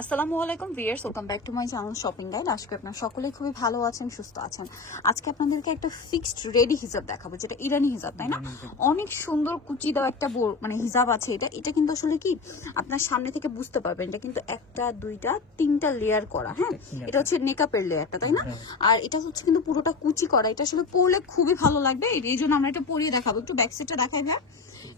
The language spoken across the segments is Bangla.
আসসালামু আলাইকুম viewers, welcome back to my channel shopping guide. আজকে আপনারা সকলেই খুবই ভালো আছেন, সুস্থ আছেন। আজকে আপনাদেরকে একটা ফিক্সড রেডি হিজাব দেখাবো, যেটা ইরানি হিজাব, তাই না? অনেক সুন্দর কুচি দেওয়া একটা মানে হিজাব আছে। এটা কিন্তু আসলে কি আপনার সামনে থেকে বুঝতে পারবেন, এটা কিন্তু একটা দুইটা তিনটা লেয়ার করা। হ্যাঁ, এটা হচ্ছে মেকআপের লেয়ারটা, তাই না? আর এটা হচ্ছে কিন্তু পুরোটা কুচি করা। এটা আসলে পরলে খুবই ভালো লাগবে, এই জন্য আমরা এটা পরিয়ে দেখাবো। একটু ব্যাক সাইডটা দেখাই ভাই।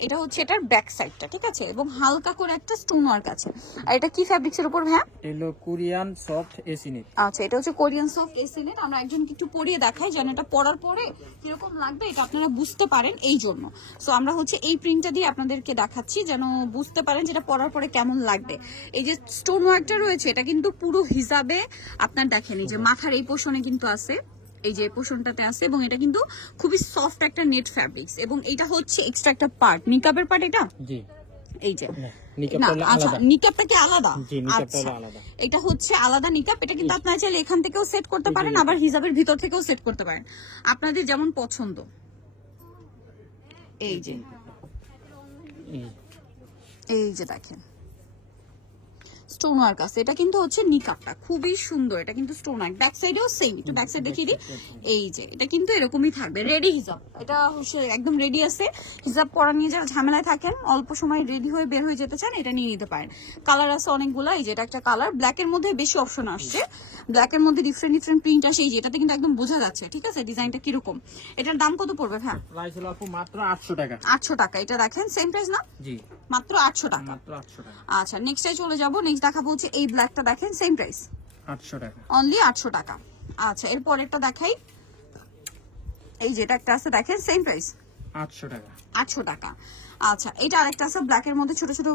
এটা হচ্ছে এটার ব্যাক সাইডটা, ঠিক আছে? এবং হালকা করে একটা স্টোন ওয়ার্ক আছে। আর এটা কি ফ্যাব্রিক্সের উপর ভাই? এলো কোরিয়ান সফট এসি নেট। আচ্ছা, এটা হচ্ছে কোরিয়ান সফট এসি নেট। আমরা একজনকে একটু পরিয়ে দেখাই যেন এটা পরার পরে কিরকম লাগবে এটা আপনারা বুঝতে পারেন, এই জন্য। সো আমরা হচ্ছে এই প্রিন্টটা দিয়ে আপনাদেরকে দেখাচ্ছি যেন বুঝতে পারেন যেটা পরার পরে কেমন লাগবে। এই যে স্টোন ওয়ার্কটা রয়েছে, এটা কিন্তু পুরো হিজাবে আপনার দেখেন, এই যে মাথার এই পোর্শনে কিন্তু আছে, এই যে পোর্শনটাতে আছে, এবং এটা কিন্তু খুবই সফট একটা নেট ফ্যাব্রিক্স। এবং এটা হচ্ছে এক্সট্রা একটা পার্ট, নিকাবের পার্ট। এটা জি, এই যে আচ্ছা, নিকাবটা কি আলাদা? জি, নিকাবটা আলাদা। এটা হচ্ছে আলাদা নিকাব। এটা কিন্তু আপনারা চাইলে এখান থেকেও সেট করতে পারেন, আবার হিজাবের ভিতর থেকেও সেট করতে পারেন, আপনাদের যেমন পছন্দ। এই যে দেখেন স্টোন ওয়ার্ক আছে। এটা কিন্তু হচ্ছে নিকাবটা খুবই সুন্দর। এটা কিন্তু স্টোন ওয়ার্ক, ব্যাক সাইডেও সেম। একটু ব্যাক সাইড দেখিয়ে দিই। এই যে এটা কিন্তু এরকমই থাকবে, রেডি হিজাব। এটা হচ্ছে একদম রেডি আছে। হিজাব পরা নিয়ে যারা ঝামেলায় থাকেন, অল্প সময় রেডি হয়ে বের হয়ে যেতে চান, এটা নিয়ে নিতে পারেন। কালার আছে অনেকগুলো। এই যে এটা একটা কালার, ব্ল্যাকের মধ্যে বেশি অপশন আসছে। ব্ল্যাকের মধ্যে ডিফারেন্ট প্রিন্ট আসে। এই যে এটাতে কিন্তু একদম বোঝা যাচ্ছে, ঠিক আছে, ডিজাইনটা কিরকম। এটার দাম কত পড়বে? হ্যাঁ, প্রাইস হলো আপু মাত্র 800 টাকা। 800 টাকা। এটা দেখেন সেম প্রাইস না? জি, মাত্র 800 টাকা। মাত্র 800 টাকা। আচ্ছা, নেক্সটে চলে যাব। নেক্সট দেখাবো হচ্ছে এই ব্ল্যাকটা, দেখেন সেম প্রাইস 800 টাকা, অনলি 800 টাকা। আচ্ছা, এরপর একটা দেখাই। এই যেটা একটা আছে, দেখেন সেম প্রাইস 800 টাকা, 800 টাকা। আচ্ছা, এটা আরেকটা আছে ব্ল্যাকের মধ্যে ছোট ছোট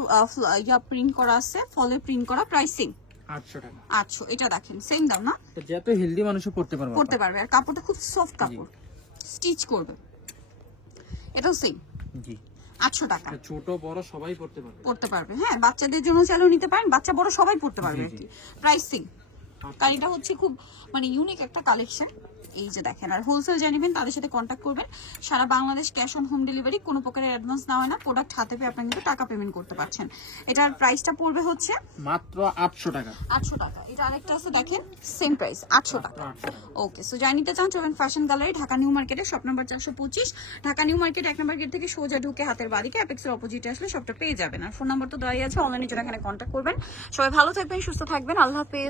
প্রিন্ট করা আছে, ফলে প্রিন্ট করা, প্রাইসিং 800 টাকা। 800। এটা দেখেন সেম দাম না? এটা যত হেলদি মানুষও পড়তে পারবে, পড়তে পারবে। আর কাপড়টা খুব সফট কাপড়, স্টিচ করবে। এটাও সেম, জি, 800 টাকা। ছোট বড় সবাই পড়তে পারবে। হ্যাঁ, বাচ্চাদের জন্য চাইলেও নিতে পারেন, বাচ্চা বড় সবাই পড়তে পারবে আর কি। প্রাইসিং, কারণ এটা হচ্ছে খুব মানে ইউনিক একটা কালেকশন। এই যে দেখেন, আর হোলসেল জানিবেন তাদের সাথে কন্ট্যাক্ট করবেন। সারা Bangladesh cash on home delivery, কোনো প্রকারের অ্যাডভান্স না হয় না। প্রোডাক্ট হাতে পেয়ে আপনি কিন্তু টাকা পেমেন্ট করতে পারছেন। এটার প্রাইসটা পড়বে হচ্ছে মাত্র 800 টাকা। 800 টাকা। এটা আরেকটা আছে, দেখেন সেম প্রাইস 800 টাকা। ওকে, সো যাই নিতে চান চলবেন ফ্যাশন গ্যালারি, ঢাকা নিউ মার্কেটে, shop number 425। Dhaka new market 1 নম্বর গেট থেকে সোজা ঢুকে হাতের বাদিকে অ্যাপেক্সের অপোজিটে আসলে সবটা পেয়ে যাবেন। আর ফোন নাম্বার তো দেওয়াই আছে, অনলাইনে জন্য এখানে কন্ট্যাক্ট করবেন। সবাই ভালো থাকবেন, সুস্থ থাকবেন, আল্লাহ হাফেজ।